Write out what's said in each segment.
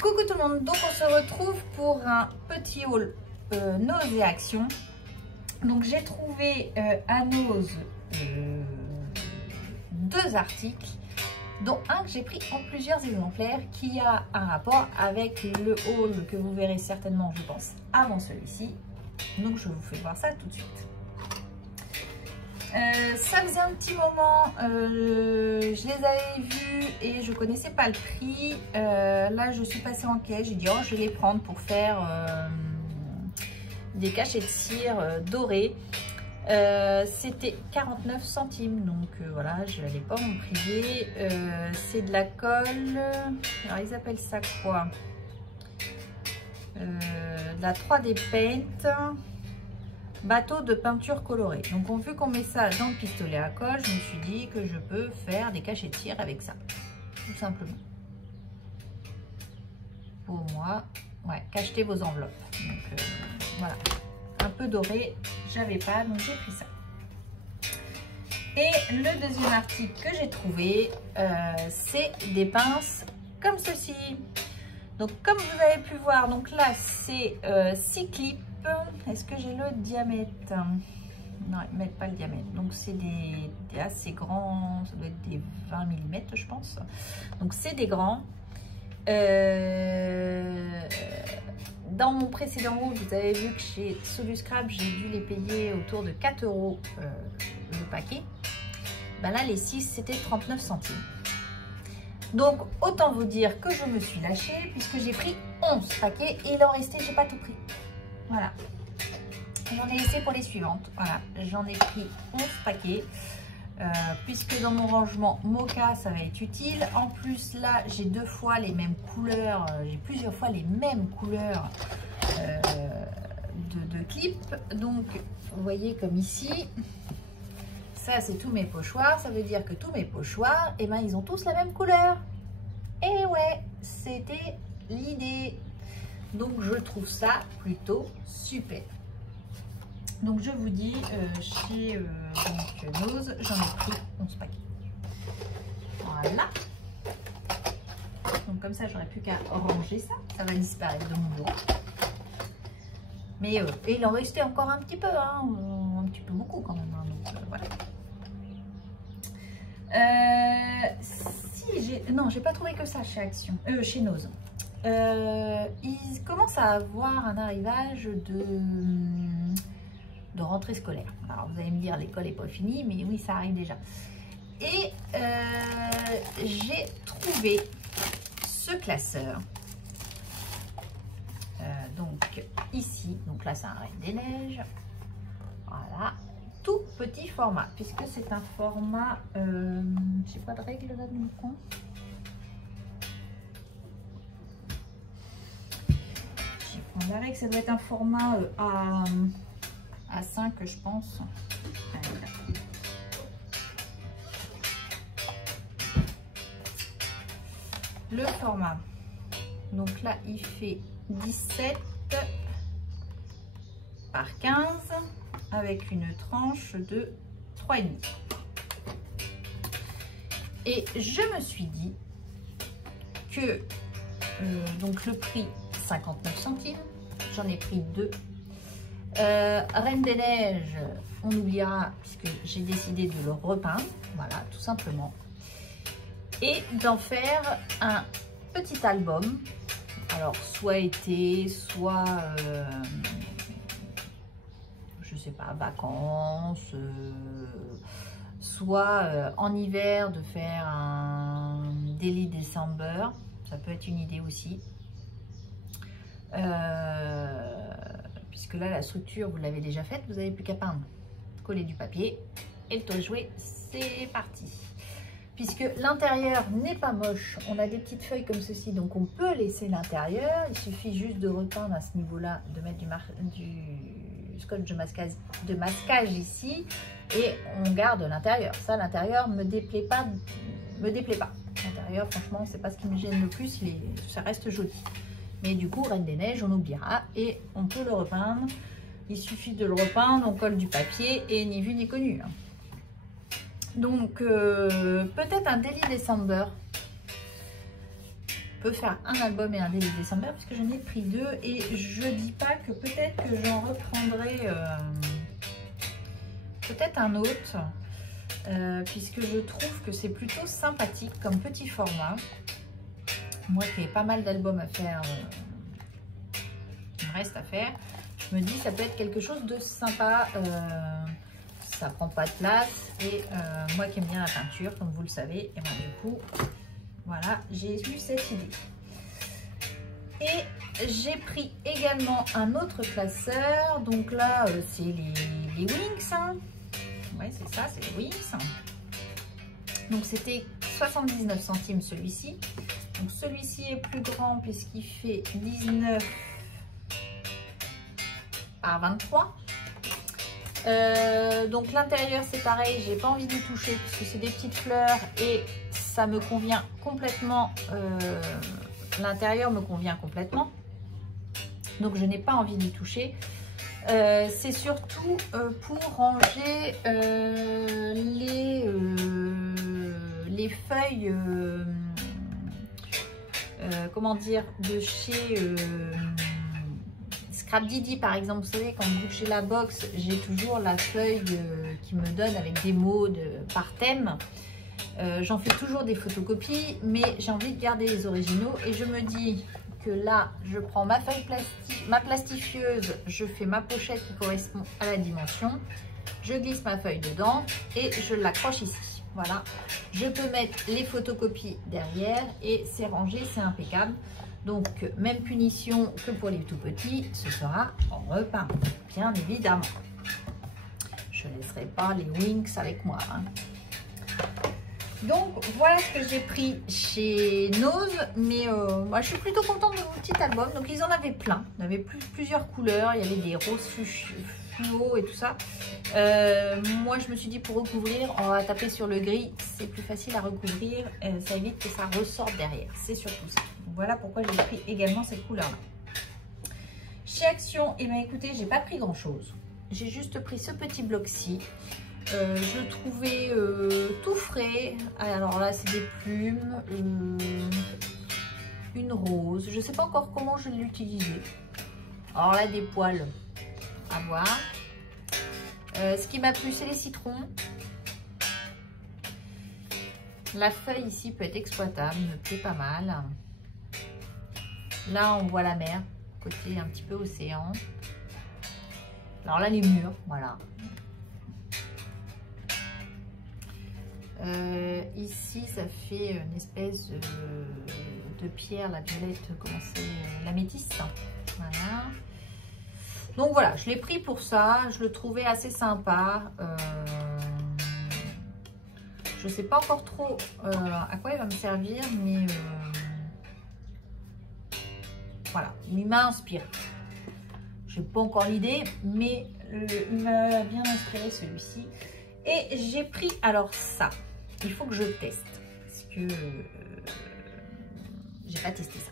Coucou tout le monde, donc on se retrouve pour un petit haul Nose et Action. Donc j'ai trouvé à Nose deux articles, dont un que j'ai pris en plusieurs exemplaires qui a un rapport avec le haul que vous verrez certainement, je pense, avant celui-ci. Donc je vous fais voir ça tout de suite. Ça faisait un petit moment, je les avais vus et je connaissais pas le prix. Là, je suis passée en caisse, j'ai dit oh, je vais les prendre pour faire des cachets de cire dorés. C'était 49 centimes, donc voilà, je n'allais pas m'en priver. C'est de la colle, alors ils appellent ça quoi? De la 3D Paint. Bateau de peinture colorée. Donc vu qu'on met ça dans le pistolet à colle, je me suis dit que je peux faire des cachets de cire avec ça, tout simplement. Pour moi, ouais, cachetez vos enveloppes. Donc voilà, un peu doré, j'avais pas, donc j'ai pris ça. Et le deuxième article que j'ai trouvé, c'est des pinces comme ceci. Donc comme vous avez pu voir, donc là c'est 6 clips. Est-ce que j'ai le diamètre? Non, ils ne mettent pas le diamètre. Donc c'est des assez grands, ça doit être des 20 mm je pense. Donc c'est des grands. Dans mon précédent haul, vous avez vu que chez Soluscrap, j'ai dû les payer autour de 4 € le paquet. Ben là les 6 c'était 39 centimes. Donc autant vous dire que je me suis lâchée puisque j'ai pris 11 paquets et il en restait, j'ai pas tout pris. Voilà, j'en ai laissé pour les suivantes. Voilà, j'en ai pris 11 paquets puisque dans mon rangement mocha ça va être utile. En plus là j'ai deux fois les mêmes couleurs, j'ai plusieurs fois les mêmes couleurs de clips. Donc vous voyez comme ici, ça c'est tous mes pochoirs, ça veut dire que tous mes pochoirs, et ben ils ont tous la même couleur. Et ouais, c'était l'idée. Donc je trouve ça plutôt super. Donc je vous dis, chez Nose, j'en ai pris 11 paquets. Voilà. Donc comme ça, j'aurais plus qu'à ranger ça. Ça va disparaître de mon bureau. Mais et il en restait encore un petit peu, hein, un petit peu beaucoup quand même. Hein, donc voilà. Non, j'ai pas trouvé que ça chez Action, chez Nose. Ils commencent à avoir un arrivage de rentrée scolaire. Alors vous allez me dire l'école n'est pas finie, mais oui ça arrive déjà. Et j'ai trouvé ce classeur. Donc ici, donc là c'est un Reine des Neiges. Voilà, tout petit format, puisque c'est un format, j'ai pas de règle là de mon coin. On dirait que ça doit être un format à 5 je pense. Le format, donc là il fait 17 par 15 avec une tranche de 3,5. Et je me suis dit que donc le prix 59 centimes, j'en ai pris deux. Reine des Neiges, on oubliera puisque j'ai décidé de le repeindre, voilà, tout simplement. Et d'en faire un petit album, alors soit été, soit je sais pas, vacances, soit en hiver de faire un Daily December, ça peut être une idée aussi. Puisque là la structure vous l'avez déjà faite, vous n'avez plus qu'à peindre, coller du papier et le toile jouer, c'est parti. Puisque l'intérieur n'est pas moche, on a des petites feuilles comme ceci, donc on peut laisser l'intérieur, il suffit juste de repeindre à ce niveau là, de mettre du scotch de masquage ici et on garde l'intérieur. Ça, l'intérieur me déplaît pas, l'intérieur franchement c'est pas ce qui me gêne le plus, ça reste joli. Mais du coup, Reine des Neiges, on oubliera et on peut le repeindre. Il suffit de le repeindre, on colle du papier et ni vu ni connu. Donc, peut-être un Daily December. peut faire un album et un Daily December puisque j'en ai pris 2 et je dis pas que peut-être que j'en reprendrai peut-être un autre puisque je trouve que c'est plutôt sympathique comme petit format. Moi qui ai pas mal d'albums à faire, il me reste à faire, je me dis ça peut être quelque chose de sympa, ça prend pas de place et moi qui aime bien la peinture comme vous le savez, et ben du coup voilà, j'ai eu cette idée. Et j'ai pris également un autre classeur, donc là c'est les Wings, hein. Ouais c'est ça, c'est les Wings. Donc c'était 79 centimes celui-ci. Donc celui-ci est plus grand puisqu'il fait 19 par 23. Donc l'intérieur c'est pareil, j'ai pas envie d'y toucher puisque c'est des petites fleurs et ça me convient complètement. L'intérieur me convient complètement. Donc je n'ai pas envie d'y toucher. C'est surtout pour ranger les feuilles, comment dire, de chez Scrap Didi par exemple. Vous savez, quand vous chez la box, j'ai toujours la feuille qui me donne avec des mots par thème. J'en fais toujours des photocopies, mais j'ai envie de garder les originaux et je me dis que là, je prends ma feuille plastique, ma plastifieuse, je fais ma pochette qui correspond à la dimension, je glisse ma feuille dedans et je l'accroche ici. Voilà, je peux mettre les photocopies derrière et c'est rangé, c'est impeccable. Donc, même punition que pour les tout petits, ce sera repeint, bien évidemment. Je ne laisserai pas les Wings avec moi, hein. Donc voilà ce que j'ai pris chez Nose, mais moi je suis plutôt contente de mon petit album. Donc ils en avaient plein, il y avait plusieurs couleurs, il y avait des roses fluo et tout ça. Moi je me suis dit pour recouvrir, on va taper sur le gris, c'est plus facile à recouvrir, ça évite que ça ressorte derrière, c'est surtout ça. Donc, voilà pourquoi j'ai pris également cette couleur là. Chez Action, et bien écoutez, j'ai pas pris grand chose, j'ai juste pris ce petit bloc-ci. Je le trouvais tout frais. Alors là, c'est des plumes, une rose. Je ne sais pas encore comment je vais l'utiliser. Alors là, des poils à voir. Ce qui m'a plu, c'est les citrons. La feuille ici peut être exploitable, me plaît pas mal. Là, on voit la mer, côté un petit peu océan. Alors là, les murs, voilà. Ici ça fait une espèce de pierre, la violette, comment c'est, l'améthyste, voilà. Donc voilà, je l'ai pris pour ça, je le trouvais assez sympa. Je sais pas encore trop à quoi il va me servir, mais voilà, il m'a inspiré. Je n'ai pas encore l'idée, mais il m'a bien inspiré celui-ci. Et j'ai pris, alors ça, il faut que je teste, parce que j'ai pas testé ça.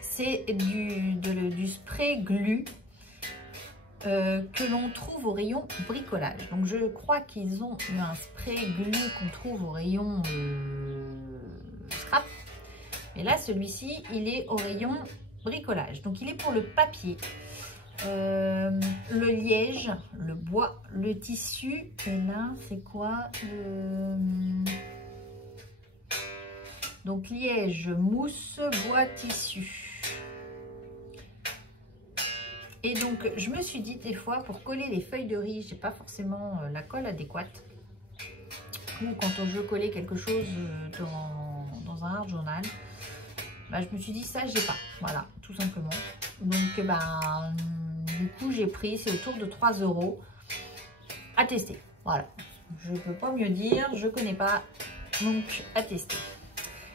C'est du spray glu que l'on trouve au rayon bricolage. Donc je crois qu'ils ont un spray glu qu'on trouve au rayon scrap. Et là, celui-ci, il est au rayon bricolage. Donc il est pour le papier. Le liège, le bois, le tissu, et là c'est quoi donc liège, mousse, bois, tissu. Et donc je me suis dit des fois pour coller les feuilles de riz, j'ai pas forcément la colle adéquate, ou quand je veux coller quelque chose dans un art journal, bah, je me suis dit ça j'ai pas, voilà, tout simplement. Donc ben du coup j'ai pris, c'est autour de 3 € à tester, voilà, je peux pas mieux dire, je connais pas, donc à tester.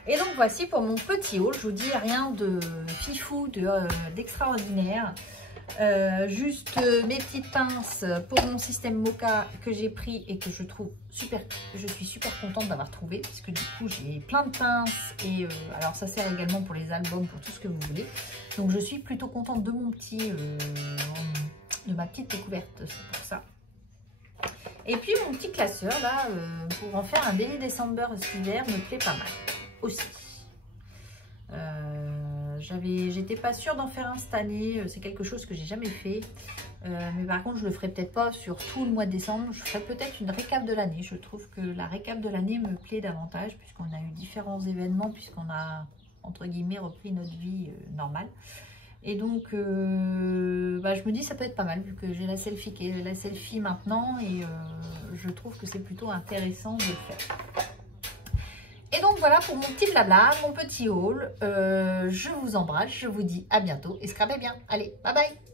Et donc voici pour mon petit haul, je vous dis rien de fifou, d'extraordinaire. Juste mes petites pinces pour mon système Moka que j'ai pris et que je trouve super, je suis super contente d'avoir trouvé, puisque du coup j'ai plein de pinces et alors ça sert également pour les albums, pour tout ce que vous voulez. Donc je suis plutôt contente de mon petit de ma petite découverte, c'est pour ça. Et puis mon petit classeur là pour en faire un Daily December cet hiver me plaît pas mal aussi. j'étais pas sûre d'en faire un cette année. C'est quelque chose que j'ai jamais fait. Mais par contre, je le ferai peut-être pas sur tout le mois de décembre. Je ferai peut-être une récap de l'année. Je trouve que la récap de l'année me plaît davantage puisqu'on a eu différents événements, puisqu'on a, entre guillemets, repris notre vie normale. Et donc, je me dis ça peut être pas mal vu que j'ai la selfie maintenant et je trouve que c'est plutôt intéressant de le faire. Et donc voilà pour mon petit blabla, mon petit haul. Je vous embrasse, je vous dis à bientôt et scrapez bien. Allez, bye bye!